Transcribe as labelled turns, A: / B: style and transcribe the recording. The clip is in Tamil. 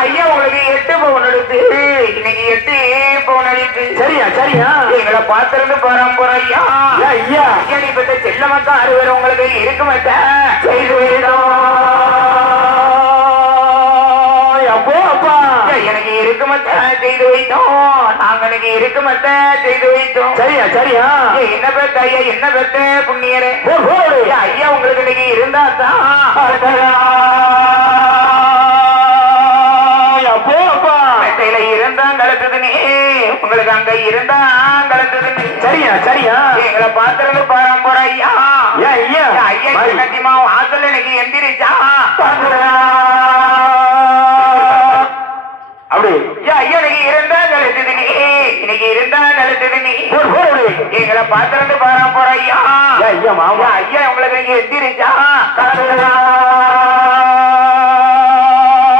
A: ஐயா, உங்களுக்கு எட்டு பவுன் எடுத்து. இன்னைக்கு எட்டு பவுன் அடித்து
B: சரியா சரியா?
A: எங்களை பார்த்திருந்து பரம்பரை ஐயா.
B: ஐயா.
A: ஐயா நீ பத்த செல்ல மக்கா அறுவர் உங்களுக்கு இருக்க மாட்டேன் செய்து.
B: அப்போ அப்பா.
A: எனக்கு இருக்க மாட்டேன் செய்து வைத்தோம். நாங்க எனக்கு இருக்க மாட்டேன் செய்து வைத்தோம்.
B: சரியா சரியா?
A: என்ன பெத்த ஐயா என்ன பெத்த புண்ணியரே? கலத்துதுனே உங்களுக்கு அங்க இருந்தா கலத்துதுனே
B: சரியா சரியா?
A: எங்களை பார்த்திருந்து பரம்பரை ஐயா.
B: ஏன் ஐயா?
A: ஐயா, ஐயா. கட்டிமா வாசல்ல இன்னைக்கு எந்திரிச்சா.
B: அப்படி.
A: ஐயா இன்னைக்கு இருந்தா கலத்துதுனே இன்னைக்கு இருந்தா
B: போறது
A: எங்களை பார்த்திருந்து பரம்பரை ஐயா.
B: ஏன் ஐயா
A: ஐயா, ஐயா உங்களுக்கு எந்திரிச்சா.